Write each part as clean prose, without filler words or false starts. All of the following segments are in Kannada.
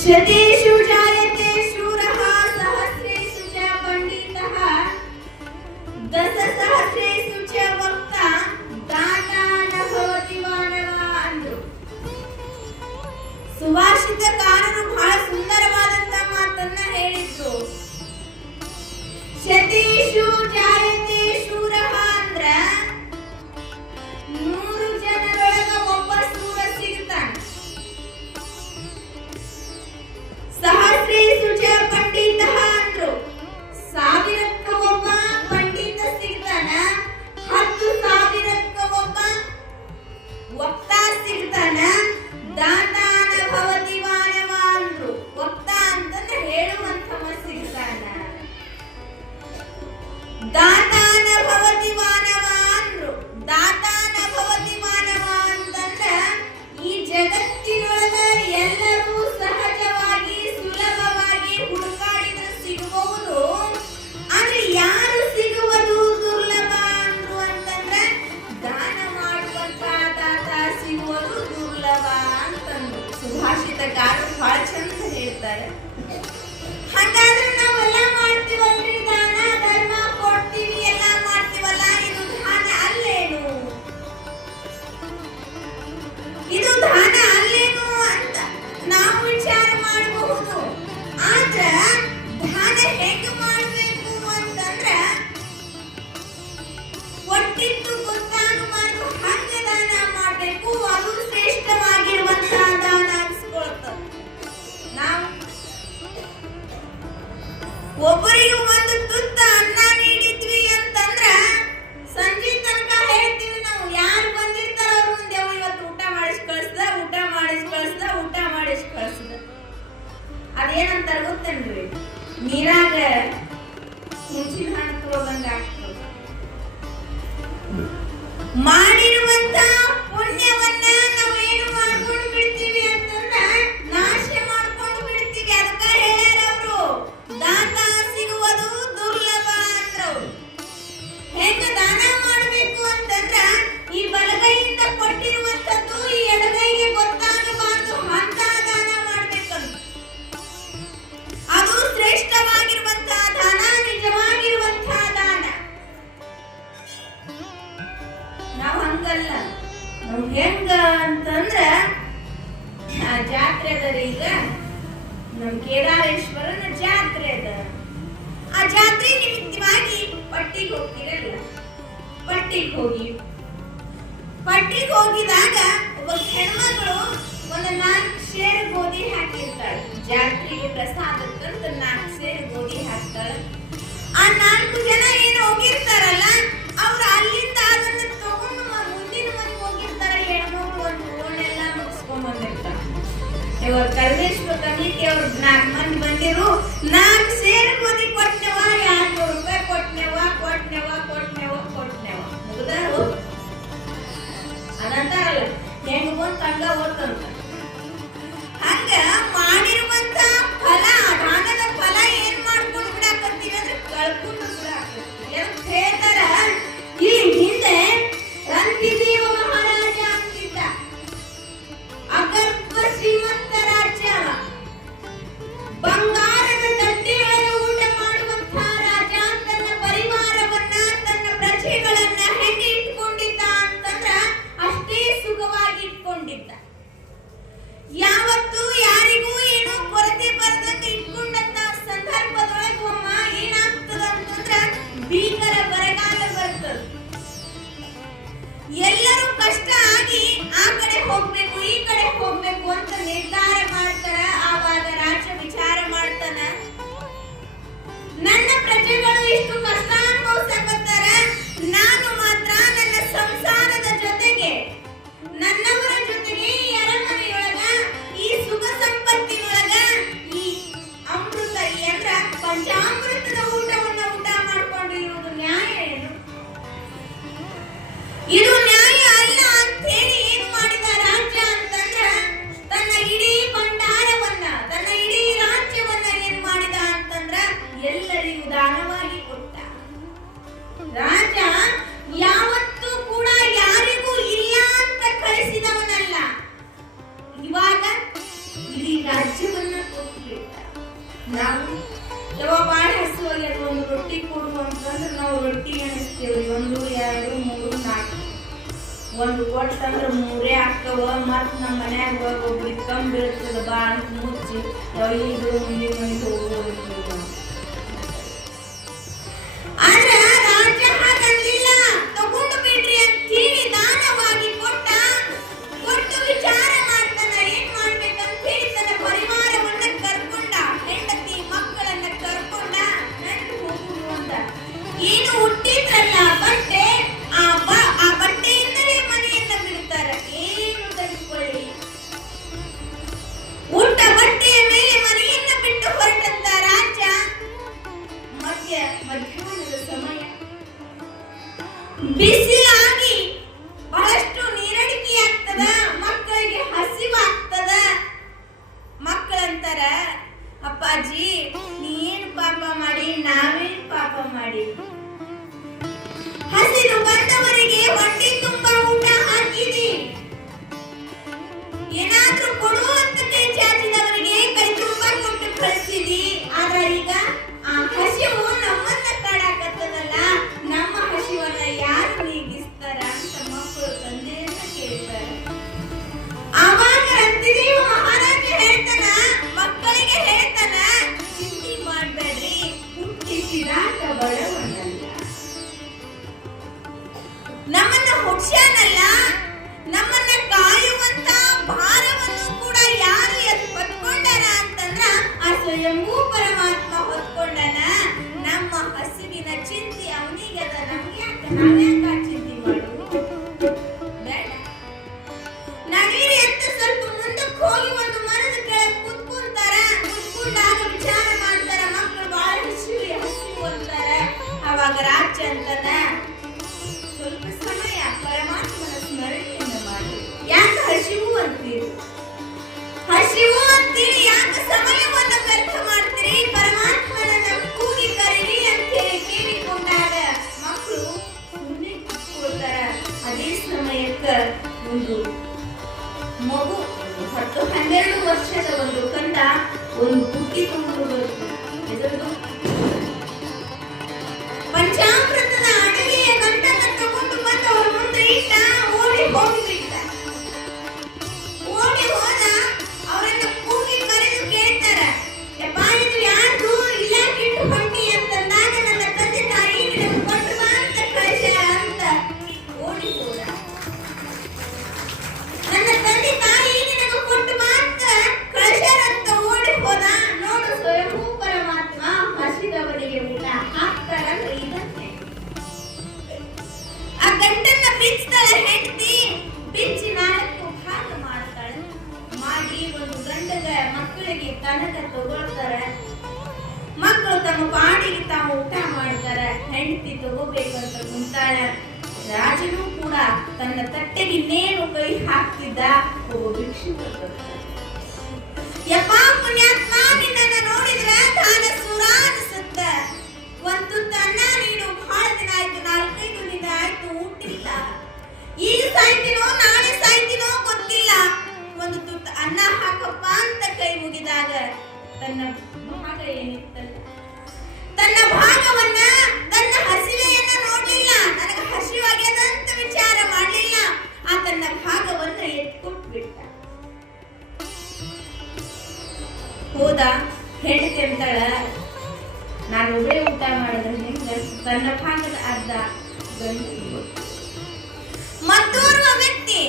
शतेषु जायते शूरः सहस्रेषु च पंडितः दशसहस्रेषु च वक्ता दाता न भवति मानव ಅಂದ್ರು. ಸುಭಾಷಿತಕಾರರು ಬಹಳ ಸುಂದರವಾದಂತ ಮಾತನ್ನ ಹೇಳಿದ್ರು. ಶತೇಷು ಜಾಯತೆ ಶೂರಃ ಅಂದ್ರ 100 ಜನರೊಳಗ ಒಬ್ಬ ಶೂರ ಸಿಗ್ತಾನ. ಸಹಸ್ರೇಷು ಚ ಪಂಡಿತಃ ಅಂದ್ರು 1000ಕ್ಕೆ ಒಬ್ಬ ಪಂಡಿತ ಸಿಗ್ತಾನ. 10,000ಕ್ಕೆ ಒಬ್ಬ ವಕ್ತಾ ಸಿಗ್ತಾನ. ದಾತಾನ ಭವತಿ ಮಾನವ ಅಂದ್ರು ವಕ್ತಾ ಅಂತಂದ್ರೆ ಹೇಳುವಂತವ ಸಿಗ್ತಾನ. ದಾತಾನ ಭವತಿ ಮಾನವ ಅಂದ್ರು ದಾತಾನ ಭವತಿ ಮಾನವ ಅಂತಂದ್ರ ಈ ಜಗತ್ತಿನೊಳಗ ಎಲ್ಲರೂ ಸಹಜವಾಗಿ ಸುಲಭವಾಗಿ ಹುಡುಕಾಡಿದ್ರೆ ಸಿಗಬಹುದು. ಆದ್ರೆ ಯಾರು ಸಿಗುವುದು ದುರ್ಲಭ ಅಂದ್ರು ಅಂತಂದ್ರೆ ದಾನ ಮಾಡುವಂತ ದಾತ ಸಿಗುವುದು ದುರ್ಲಭ ಅಂತಂದ್ರು. ಸುಭಾಷಿತಕಾರರು ಬಹಳ ಚಂದ ಹೇಳ್ತಾರೆ. ಹಾಗಾದ್ರೆ ನಾವೆಲ್ಲ ಮಾಡ್ತೀವಲ್ರಿ ದಾನ ಧರ್ಮ ಕೊಡ್ತೀವಿ ಎಲ್ಲ ಮಾಡ್ತೀವಲ್ಲ, ಇದು ದಾನ ಅಲ್ಲೇನು, ಇದು ದಾನ ಅಲ್ಲೇನು ಅಂತ ನಾವು ವಿಚಾರ ಮಾಡಬಹುದು. ಆದ್ರ ದಾನ ಹೆಂಗ್ ಮಾಡ್ಬೇಕು ಅಂತಂದ್ರ ಒಟ್ಟಿದ್ದು ಗೊತ್ತಾಗಬಾರ್ದು ಹಂಗ ದಾನ ಮಾಡ್ಬೇಕು. ಅದು ಶ್ರೇಷ್ಠವಾಗಿರುವಂತಹ ದಾನ ಅನ್ಸ್ಕೊಳ್ತದೆ. ನಾವು ಒಬ್ಬರಿಗೆ ಒಂದು ತುತ್ತ ಅನ್ನ ನೀಡಿದ್ವಿ ಅಂತಂದ್ರ ಸಂಜೆ ತನಕ ಹೇಳ್ತೀವಿ ನಾವು ಯಾರು ಬಂದಿರ್ತಾರ ಅವ್ರ ಮುಂದೆ ಇವತ್ತು ಊಟ ಮಾಡಿಸ್ ಕಳ್ಸ್ದ ಊಟ ಮಾಡಿಸ್ ಕಳ್ಸ್ದ ಊಟ ಮಾಡಿಸ್ ಕಳ್ಸ್ದ. ಅದೇನಂತಾರ ಗೊತ್ತೇನ್ರಿ, ನೀರಾಗ ಹುಂಚಿನ ಹಣ್ಣು ತೊಗೊಳಂಗ ಆಗ್ತದ. ಮಾಡಿರುವಂತ ಪುಣ್ಯವನ್ನ ನಾವೇನು ಮಾಡ್ಕೊಂಡು ಬಿಡ್ತೀವಿ ಅಂತಂದ್ರ ನಾಶ ಮಾಡ್ಕೊಂಡು ಬಿಡ್ತೀವಿ. ಅದಕ್ಕ ಹೇಳ್ಯಾರ ಅವರು ದಾತ ಸಿಗುವುದು ದುರ್ಲಭ ಅಂದ್ರವ್ರು. ಹೆಂಗ ದಾನ ಮಾಡ್ಬೇಕು ಅಂತಂದ್ರ ಈ ಬಲಗೈಯಿಂದ ಕೊಟ್ಟಿರುವಂತದ್ದು ಈ ಎಡಗೈಗೆ ಗೊತ್ತಾಗಬಾರ್ದು ಅಂತ ದಾನ ಮಾಡ್ಬೇಕಂತ. ಅದು ಶ್ರೇಷ್ಠವಾಗಿರುವಂತಹ ದಾನ, ನಿಜವಾಗಿರುವಂತಹ ದಾನ. ನಾವು ಹಂಗಲ್ಲ. ನಾವು ಹೆಂಗ ಅಂತಂದ್ರ ಜಾತ್ರೆ ಅದರಿ, ಈಗ ನಮ್ ಕೇದಾರೇಶ್ವರನ ಜಾತ್ರೆ ಅದ. ಆ ಜಾತ್ರೆ ನಿಮಿತ್ತವಾಗಿ ಪಟ್ಟಿಗೆ ಹೋಗ್ತಿರಲ್ಲ. ಪಟ್ಟಿಗೆ ಹೋಗಿದಾಗ ಒಬ್ಬ ಹೆಣ್ಮಗಳು ಒಂದು 4 ಸೇರು ಗೋಧಿ ಹಾಕಿರ್ತಾಳೆ. ಜಾತ್ರೆಗೆ ಪ್ರಸಾದಕ್ಕಂತ 4 ಸೇರು ಗೋಧಿ ಹಾಕ್ತಾಳೆ. ಆ 4 ಜನ ಏನು ಹೋಗಿರ್ತಾರಲ್ಲ ಅವ್ರು ಅಲ್ಲಿಂದ ಅದನ್ನ ತಗೊಂಡು ಮುಂದಿನ ಮನೆಗೆ ಹೋಗಿರ್ತಾರ. ಹೆಣ್ಮಗಳು ಒಂದು ಓಣೆಲ್ಲ ಮುಗಿಸ್ಕೊಂಡ್ ಬಂದಿರ್ತಾರೆ. ಇವಾಗ ಕಲ್ಮೇಶ್ವರ ಕಮಿಟಿ ಅವ್ರು 4 ಮಂದಿ ಬಂದಿರು 4 ಸೇರು ಗೋಧಿ ಕೊಟ್ಟೆವ, 200 ರೂಪಾಯಿ ಕೊಟ್ಟೆವ ಮುಗ್ದಾರು. ಅದಂತಾರಲ್ಲ ಹೆಂಗ ಬಂತ ಹಂಗ ಓದ್ತಂತ. ಹಂಗ ಮಾಡಿರುವಂತ ಫಲ, ದಾನದ ಫಲ ಏನ್ ಮಾಡ್ಕೊಂಡು ಬಿಡಾಕತ್ತೀವಿ ಅಂದ್ರೆ ಕಳ್ಕೊಂಡು ಬಿಡಾಕತ್ತೀವಿ. ಅಂತ ಹೇಳ್ತಾರ, ಇಲ್ಲಿ ಹಿಂದೆ ರಂತಿದೇವ ಮಹಾರಾಜ ಅಂತಿದ್ದ. ಅಗರ್ಭ ಶ್ರೀಮಂತ ರಾಜ್ಯ, ಬಂಗಾರದ ತಟ್ಟೆಯೊಳಗೆ ಊಟ ಮಾಡುವಂತಹ ರಾಜ ತನ್ನ ಪರಿವಾರವನ್ನ ತನ್ನ ಪ್ರಜೆಗಳನ್ನ ಹೆಂಗೆ ಇಟ್ಕೊಂಡಿದ್ದ ಅಂತಂದ್ರ ಅಷ್ಟೇ ಸುಖವಾಗಿ ಇಟ್ಕೊಂಡಿದ್ದ. ಯಾವತ್ತು ಯಾರಿಗೂ ಏನೋ ಕೊರತೆ ಬರದಂಗ ಇಟ್ಕೊಂಡಂತ ಸಂದರ್ಭದೊಳಗೆ ಒಮ್ಮ ಏನಾಗ್ತದ ಅಂತಂದ್ರ ಭೀಕರ ಬರಗಾಲ ಬರ್ತದ. ಎಲ್ಲರೂ ಕಷ್ಟ ಆಗಿ ಆ ಕಡೆ ಹೋಗ್ಬೇಕು ಈ ಕಡೆ ಹೋಗ್ಬೇಕು ಅಂತ ನಿರ್ಧಾರ ಮಾಡ್ತಾರ. ಆವಾಗ ರಾಜ ವಿಚಾರ ಮಾಡ್ತಾನ, ನನ್ನ ಪ್ರಜೆಗಳು ಇಷ್ಟು ಕಷ್ಟ ಅನುಭವಿಸಕತ್ತಾರ, ನಾನು ಮಾತ್ರ ನನ್ನ ಸಂಸಾರದ ಜೊತೆಗೆ ನನ್ನವರ ಜೊತೆಗೆ ಈ ಅರಮನೆಯೊಳಗ ಈ ಸುಖ ಸಂಪತ್ತಿನೊಳಗ ಈ ಅಮೃತ ಎಂದ್ರ ಪಂಚಾಮೃತದ ಊಟವನ್ನ ಊಟ ಮಾಡ್ಕೊಂಡಿರುವುದು ನ್ಯಾಯ ಏನು? ಇದು ನ್ಯಾಯ ಅಲ್ಲ ಅಂತ ಹೇಳಿ ಏನ್ ಮಾಡಿದ ರಾಜ್ಯ ಅಂತಂದ್ರ ತನ್ನ ಇಡೀ ಭಂಡಾರವನ್ನ ತನ್ನ ಇಡೀ ರಾಜ್ಯವನ್ನ ಏನ್ ಮಾಡಿದ ಅಂತಂದ್ರ ಎಲ್ಲರಿಗೂ ದಾನವಾಗಿ ಕೊಟ್ಟ. ಒಂದು ಕೊಟ್ಟಂದ್ರ ಮೂರೇ ಹಾಕವ ಮತ್ ನಮ್ಮ ಮನ್ಯಾಗ ಒಬ್ರಿಗೆ ಕಮ್ಮಿ ಬೀಳ್ತದ ಬಾ ಅಂತ ಮುಚ್ಚಿ ಇದು ಮುಂದೆ ಮನೆಗೆ ಹೋಗೋದು. ಆದ್ರ ರಾಜ ಹಾಗಂದಿಲ್ಲ, ತಗೊಂಡು ಬಿಡ್ರಿ ಅಂತೀವಿ ದಾನವಾಗಿ ಕೊಟ್ಟು ವಿಚಾರ ಮಾಡ್ತಾನ ಏನ್ ಮಾಡ್ಬೇಕಂತ ಹೇಳಿ ತನ್ನ ಪರಿವಾರವನ್ನ ಕರ್ಕೊಂಡ, ಹೆಂಡತಿ ಮಕ್ಕಳನ್ನ ಕರ್ಕೊಂಡ ನಡ್ದು ಹೋಗುದು ಅಂತ. ಏನು ಹುಟ್ಟಿದ್ರಲ್ಲ ಬಟ್ಟೆ, ಆ ಬಟ್ಟೆಯಿಂದಲೇ ಮನೆಯನ್ನ ಬಿಡ್ತಾರ. ಏನು ತೆಗೆದುಕೊಳ್ಳಿ, ಉಟ್ಟ ಬಟ್ಟೆಯ ಮೇಲೆ ಮನೆಯನ್ನ ಬಿಟ್ಟು ಹೊರಟಂತ ರಾಜ ಮಧ್ಯಾಹ್ನದ ಸಮಯ ಬಿಸಿಲಾಗಿ ಬಹಳಷ್ಟು ನೀರಡಿಕೆ ಆಗ್ತದ, ಮಕ್ಕಳಿಗೆ ಹಸಿವಾಗ್ತದ. ಮಕ್ಕಳಂತಾರ, ಅಪ್ಪಾಜಿ ನೀನ್ ಪಾಪ ಮಾಡಿ ನಾವೇನ್ ಪಾಪ ಮಾಡಿ, ಹಸಿದು ಬಂದವರಿಗೆ ಹೊಟ್ಟೆ ತುಂಬಾ ಊಟ ಹಾಕಿದಿ, ಏನಾದ್ರೂ ಕೊಡು ಅಂತ ಕೈ ಚಾಚಿದವರಿಗೆ ಕೈ ತುಂಬಾ ಕೊಟ್ಟು ಕಳಿಸಿದಿ. ಆದ್ರೆ ಈಗ ಆ ಹಸಿವು ನಮ್ಮನ್ನ ಕಾಡಾಕತ್ತದಲ್ಲ, ನಮ್ಮ ಹಸಿವನ್ನ ಯಾರು ನೀಗಿಸ್ತಾರ ಅಂತ ಮಕ್ಕಳು ತಂದೆಯನ್ನ ಕೇಳ್ತಾರೆ. ಆವಾಗ ಅಂತಿದೀವ ಮಹಾರಾಜ ಹೇಳ್ತಾನ, ಮಕ್ಕಳಿಗೆ ಹೇಳ್ತಾನ, ಚಿಂತೆ ಮಾಡ್ಬೇಡ್ರಿ, ಹುಟ್ಟಿಸಿದಾತ ಬಡವನಲ್ಲ, ನಮ್ಮನ್ನ ಹುಟ್ಸ್ಯಾನಲ್ಲ, ನಮ್ಮನ್ನ ಕಾಯುವಂತ ಭಾರವನ್ನು ಕೂಡ ಯಾರು ಹೊತ್ಕೊಂಡಾರ ಅಂತಂದ್ರ ಆ ಸ್ವಯಂಭೂ ಪರಮಾತ್ಮ ಹೊತ್ಕೊಂಡನ. ನಮ್ಮ ಹಸಿವಿನ ಚಿಂತೆ ಅವನಿಗೆ ಅದ, ನಮ್ಗೆ ಯಾಕೆ, ನಾವ್ಯಾಕ ಚಿಂತೆ ಮಾಡುದು ಬೇಡ. ನಡೀರಿ ಅಂತ ಸ್ವಲ್ಪ ಮುಂದಕ್ಕೆ ಹೋಗಿ ಒಂದು ಮರದ ಕೆಳಗೆ ಕುತ್ಕೊಂತಾರ, ಕುತ್ಕೊಂಡಾಗ ವಿಚಾರ ಮಾಡ್ತಾರ, ಮಕ್ಕಳು ಬಹಳ ಹಸಿವು ಅಂತಾರ. ಅವಾಗ ರಾಜ ಅಂತಾನ, ಸ್ವಲ್ಪ ಸಮಯ ಪರಮಾತ್ಮನ ಸ್ಮರಣೆಯನ್ನ ಮಾಡಿ. ಯಾಕೆ ಹಸಿವು ಅಂತೀರಿ, ಹಸಿವು ಅಂತೀರಿ, ಯಾಕೆ ಸಮಯವನ್ನ ವ್ಯರ್ಥ ಮಾಡ್ತೀರಿ, ಪರಮಾತ್ಮನನ್ನ ಕೂಗಿ ಕರೀರಿ ಅಂತ ಹೇಳಿ ಕೇಳಿಕೊಂಡಾಗ ಮಕ್ಕಳು ಸುಮ್ಮನೆ ಕೂತ್ಕೊಳ್ತಾರ. ಅದೇ ಸಮಯಕ್ಕ ಒಂದು ಮಗು 10-12 ವರ್ಷದ ಒಂದು ಕಂದ ಒಂದು ಬುಟ್ಟಿ ತಗೊಂಡು ಬರುತ್ತೆ. ಎದುರು ಪಂಚಾಮೃತದ ಅಡುಗೆಯ ಗಂಟನ್ನ ತಗೊಂಡು ಬಂದು ಅವ್ರ ಮುಂದೆ ಇಟ್ಟ, ಓಡಿ ಹೋಗಿಬಿಟ್ಟ. ಓಡಿ ಹೋದ, ಅವರನ್ನ ಕೂಗಿ ಕರೆದು ಕೇಳ್ತಾರ, ಯಪ್ಪ ಇದು ಯಾರ್ದು, ಇಲ್ಲ ಇಟ್ಟು ಹೊಂಟಿ ಅಂತಂದಾಗ ನನ್ನ ತಂದೆ ತಾಯಿ ನಿನಗೆ ಕೊಟ್ಟು ಬಾ ಅಂತ ಕಳಿಸ್ಯಾರ ಅಂತ ಓಡಿ ಹೋದ. ನನ್ನ ತಂದೆ ತಾಯಿ ನಿನಗೆ ಕೊಟ್ಟು ಬಾ ಅಂತ ಕಳಿಸ್ಯಾರ ಅಂತ ಓಡಿ ಹೋದ. ನೋಡು ಸ್ವಯಂಭೂ ಪರಮಾತ್ಮ ಹಸಿದವರಿಗೆ ಊಟ ಹಾಕ್ತಾರಂದ್ರೆ ಇದನ್ನೇ. ಆ ಗಂಟನ್ನ ಬಿಚ್ತಾಳ ಹೆಂಡತಿ, ಬಿಚ್ಚಿ 4 ಭಾಗ ಮಾಡ್ತಾಳೆ. ಮಾಡಿ ಒಂದು ಗಂಡಗ ಮಕ್ಕಳಿಗೆ ಕನಕ ತಗೊಳ್ತಾರೆ. ಮಕ್ಕಳು ತಮ್ಮ ಪಾಡಿಗೆ ತಾವು ಊಟ ಮಾಡ್ತಾರೆ. ಹೆಂಡತಿ ತಗೋಬೇಕಂತ ಕುಂತಾಳ. ರಾಜನು ಕೂಡ ತನ್ನ ತಟ್ಟೆಗೆ ಇನ್ನೇನು ಕೈ ಹಾಕ್ತಿದ್ದ, ಒಬ್ಬ ಭಿಕ್ಷುಕ ಬರ್ತಾನೆ. ಯಪ್ಪ ಪುಣ್ಯಾತ್ಮ, ನಿನ್ನನ್ನ ನೋಡಿದ್ರೆ ದಾನ ಸುರ ಅನಿಸುತ್ತ. ಒಂದು ತುತ್ತ ಅನ್ನ ನೀನು, ಬಹಳ ದಿನ ಆಯ್ತು, 4-5 ದಿನ ಆಯ್ತು ಊಟಿಲ್ಲ. ಈಗ ಸಾಯ್ತೀನೋ ನಾಳೆ ಸಾಯ್ತೀನೋ ಗೊತ್ತಿಲ್ಲ, ಒಂದು ತುತ್ತ ಅನ್ನ ಹಾಕಪ್ಪ ಅಂತ ಕೈ ಮುಗಿದಾಗ ತನ್ನ ಭಾಗ ಏನಿತ್ತಲ್ಲ, ತನ್ನ ಭಾಗವನ್ನ, ತನ್ನ ಹಸಿವೆಯನ್ನ ನೋಡ್ಲಿಲ್ಲ, ನನಗೆ ಹಸಿವಾಗ್ಯದ ಅಂತ ವಿಚಾರ ಮಾಡ್ಲಿಲ್ಲ, ಆ ತನ್ನ ಭಾಗವನ್ನ ಎತ್ಕೊಟ್ಟು ಬಿಟ್ಟ. ಹೋದ, ಹೆಂಡತಿ ಅಂತಾಳ, ನಾನು ಒಬ್ಬಳೇ ಊಟ ಮಾಡಿದ್ರೆ ಹೆಂಗ, ತನ್ನ ಭಾಗದ ಅರ್ಧ ಗಂಡು. ಮತ್ತೋರ್ವ ವ್ಯಕ್ತಿ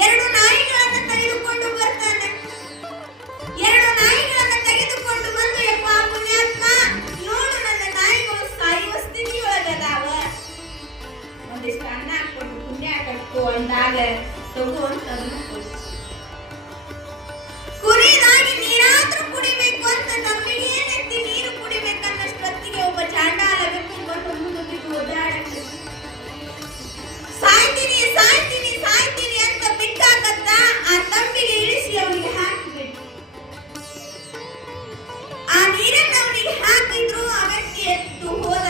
2 ನಾಯಿಗಳನ್ನ ತೆಗೆದುಕೊಂಡು ಬರ್ತಾನೆ. 2 ನಾಯಿಗಳನ್ನ ತೆಗೆದುಕೊಂಡು ಬಂದು, ಯಪ್ಪ ಪುಣ್ಯಾತ್ಮ, ನೋಡು ನನ್ನ ನಾಯಿಗಳು ಸಾಯುವ ಸ್ಥಿತಿಯೊಳಗದಾವ, ಒಂದಿಷ್ಟು ಅನ್ನ ಹಾಕ್ಕೊಂಡು ಪುಣ್ಯ ಕಟ್ಕೋ ಅಂದಾಗ ತಗೋ ಅಂತ ಅದನ್ನ ಕೊಡು. ಕುರಿದಾಗಿ ನೀರಾದ್ರೂ ಕುಡಿಬೇಕು ಅಂತ ತಮ್ಮಿಗೆ ಏನೆತ್ತಿ ನೀರು ಕುಡಿಬೇಕನ್ನಷ್ಟೊತ್ತಿಗೆ ಒಬ್ಬ ಚಾಂಡಾಲ ವ್ಯಕ್ತಿ ಬಂದು ಮುಂದೆ ಒದ್ದಾಡಕ್ಕೆ, ಸಾಯ್ತೀನಿ ಸಾಯ್ತೀನಿ ಸಾಯ್ತೀನಿ ಅಂತ ಬಿಟ್ಟಾಕತ್ತ. ಆ ತಂಬಿಗೆ ಇಳಿಸಿ ಅವನಿಗೆ ಹಾಕಿಬಿಟ್ಟು, ಆ ನೀರನ್ನ ಅವನಿಗೆ ಹಾಕಿದ್ರು. ಆ ವ್ಯಕ್ತಿ ಎದ್ದು ಹೋದ.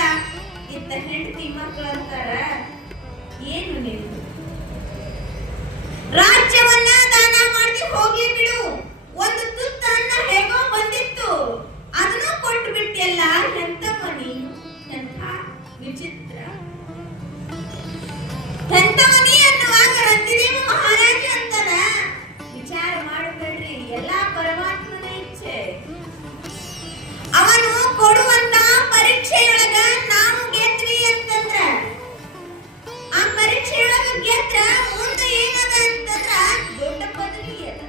ಇತ್ತ ಹೆಂಡತಿ ಮಕ್ಕಳು ಅಂತಾರ, ಏನು ನೀನು ರಾಜ್ಯವನ್ನ ದಾನ ಮಾಡಿ ಹೋಗಿ ಬಿಡು, ಒಂದು ತುತ್ತ ಅನ್ನ ಹೇಗೋ ಬಂದಿತ್ತು ಅದನ್ನು ಪರೀಕ್ಷೆಯೊಳಗ ನಾವು ಗೆದ್ವಿ ಅಂತಂದ್ರ ಆ ಪರೀಕ್ಷೆಯೊಳಗ ಗೆದ್ರ ಮುಂದೆ ಏನದ ಅಂತಂದ್ರ ದೊಡ್ಡ ಪದವಿ ಅದ.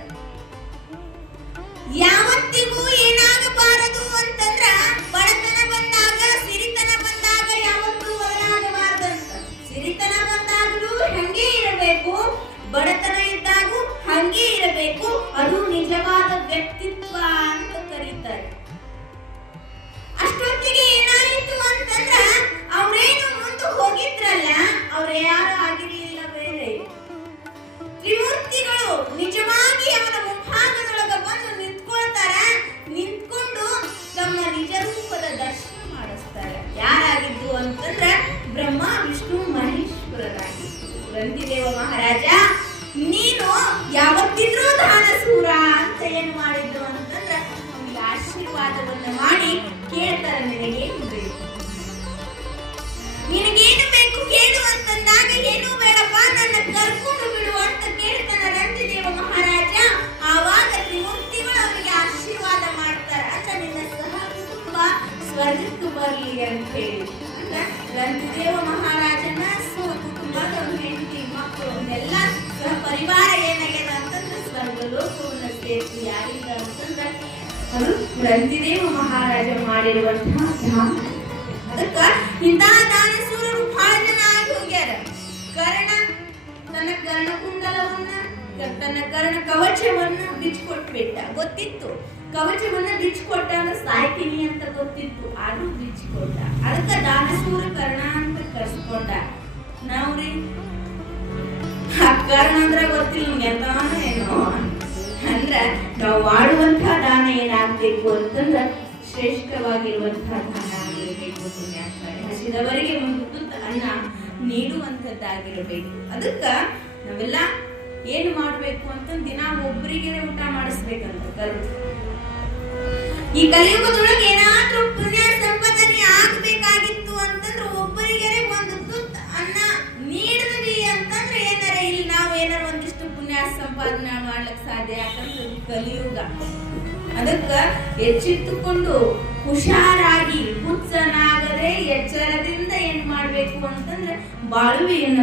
ಯಾವತ್ತಿಗೂ ಏನಾಗಬಾರದು ಅಂತಂದ್ರ ಬಡತನ ಬಂದಾಗ ಸಿರಿತನ ಬಂದಾಗ ಯಾವತ್ತೂ ಬದಲಾಗಬಾರದಂತ. ಸಿರಿತನ ಬಂದಾಗಲೂ ಹಂಗೆ ಇರಬೇಕು, ಬಡತನ ಇದ್ದಾಗೂ ಹಂಗೆ ಇರಬೇಕು. ಅದು ನಿಜವಾದ ವ್ಯಕ್ತಿತ್ವ ಅಂತ ಕರೀತಾರೆ. ಅಷ್ಟೊತ್ತಿಗೆ ಏನಾಯಿತು ಅಂತಂದ್ರ ಅವ್ರೇನು ಮುಂದೆ ಹೋಗಿದ್ರಲ್ಲ ಅವ್ರ ಯಾರು ಆಗಿರಲಿಲ್ಲ ಬೇರೆ. ತ್ರಿಮೂರ್ತಿಗಳು ನಿಜವಾಗಿ ಅವನ ಮುಂಭಾಗದೊಳಗ ಬಂದು ನಿಂತ್ಕೊಳ್ತಾರ. ನಿಂತ್ಕೊಂಡು ತಮ್ಮ ನಿಜ ರೂಪದ ದರ್ಶನ ಮಾಡಿಸ್ತಾರೆ. ಯಾರಾಗಿದ್ದು ಅಂತಂದ್ರ ಬ್ರಹ್ಮ ವಿಷ್ಣು ಮಹೇಶ್ವರರಾಗಿದ್ದು. ರಂತಿದೇವ ಮಹಾರಾಜ ನೀನು ಯಾವತ್ತಿದ್ರೂ ದಾನಸೂರ ಅಂತ ಏನ್ ಮಾಡಿದ್ರು ಅಂತಂದ್ರ ನಮ್ಗೆ ಆಶೀರ್ವಾದವನ್ನ ಮಾಡಿ ಕೇಳ್ತಾರ, ನಿನಗೇನು ಬೇಕು ನಿನಗೇನು ಬೇಕು ಕೇಳು ಅಂತಂದಾಗ ಏನು ಬೇಡಪ್ಪ ನನ್ನ ಕರ್ಕೊಂಡು ಬಿಡು ಅಂತ ಕೇಳ್ತಾನ ರಂತಿದೇವ ಮಹಾರಾಜ. ಆವಾಗ ತ್ರಿಮೂರ್ತಿಗಳು ಅವರಿಗೆ ಆಶೀರ್ವಾದ ಮಾಡ್ತಾರ. ಅಂದ್ರೆ ನಿನ್ನ ಸಹ ಕುಟುಂಬ ಸ್ವರ್ಗಕ್ಕೆ ಬರ್ಲಿ ಅಂತ ಹೇಳಿ. ಅಂದ್ರೆ ರಂತಿದೇವ ಮಹಾರಾಜನ ಸಹ ಕುಟುಂಬದ ಹೆಂಡತಿ ಮಕ್ಕಳು ಎಲ್ಲ ಸಹ ಪರಿವಾರ ಏನಾಗ್ಯದ ಅಂತಂದ್ರೆ ಸ್ವರ್ಗ ಲೋಕವನ್ನ ಸೇರಿಸಿ ಯಾರಿಗ ಅಂತಂದ್ರೆ ಅದು ರಂತಿದೇವ ಮಹಾರಾಜ ಮಾಡಿರುವಂತಹ ದಾನ. ಅದಕ್ಕ ಇಂತಹ ದಾನಸೂರರು ಬಹಳ ಜನ ಆಗಿ ಹೋಗ್ಯಾರ. ಕರ್ಣ ತನ್ನ ಕರ್ಣಕುಂಡಲವನ್ನ ತನ್ನ ಕರ್ಣ ಕವಚವನ್ನ ಬಿಚ್ಚಿಕೊಟ್ಬಿಟ್ಟ. ಗೊತ್ತಿತ್ತು ಕವಚವನ್ನ ಬಿಚ್ಚಿಕೊಟ್ಟ ಅಂದ್ರೆ ಸಾಯ್ತೀನಿ ಅಂತ ಗೊತ್ತಿತ್ತು, ಆದ್ರೂ ಬಿಚ್ಚಿಕೊಟ್ಟ. ಅದಕ್ಕ ದಾನಸೂರ ಕರ್ಣ ಅಂತ ಕರ್ಸ್ಕೊಂಡ. ನಾವ್ರಿ ಕರ್ಣ ಅಂದ್ರೆ ಗೊತ್ತಿಲ್ಲ ಎಂತಾನು ಏನೋ ಅಂದ್ರ ನಾವು ಮಾಡುವಂತಹ ದಾನ ಏನಾಗ್ಬೇಕು ಅಂತಂದ್ರ ಶ್ರೇಷ್ಠವಾಗಿರುವಂತಹ ದಾನ ಆಗಿರಬೇಕು. ಹಸಿದವರಿಗೆ ಒಂದು ತುತ್ತು ಅನ್ನ ನೀಡುವಂತದ್ದಾಗಿರಬೇಕು. ಅದಕ್ಕ ನಾವೆಲ್ಲ ಏನು ಮಾಡ್ಬೇಕು ಅಂತ ದಿನ ಒಬ್ಬರಿಗೆ ಊಟ ಮಾಡಿಸ್ಬೇಕಂತ ಕರ್ಮ. ಈ ಕಲಿಯುಗದೊಳಗೆ ಏನಾದ್ರೂ ಪುಣ್ಯ ಸಂಪಾದನೆ ಆಗ್ಬೇಕಾಗಿತ್ತು ಅಂತಂದ್ರೆ ಒಬ್ಬರಿಗೆ ಒಂದು ತುತ್ತು ಅನ್ನ ನೀಡಿದ್ವಿ ಅಂತಂದ್ರೆ ಏನಾರ ಇಲ್ಲಿ ನಾವು ಏನಾರ ಒಂದಿಷ್ಟು ಪುಣ್ಯ ಸಂಪಾದನೆ ಮಾಡ್ಲಿಕ್ಕೆ ಸಾಧ್ಯ. ಯಾಕಂದ್ರೆ ಕಲಿಯುಗ. ಅದಕ್ಕ ಎಚ್ಚೆತ್ತುಕೊಂಡು ಹುಷಾರಾಗಿ ಹುಚ್ಚನಾಗದೆ ಎಚ್ಚರದಿಂದ ಏನ್ ಮಾಡ್ಬೇಕು ಅಂತಂದ್ರೆ ಬಾಳುವೆಯನ್ನ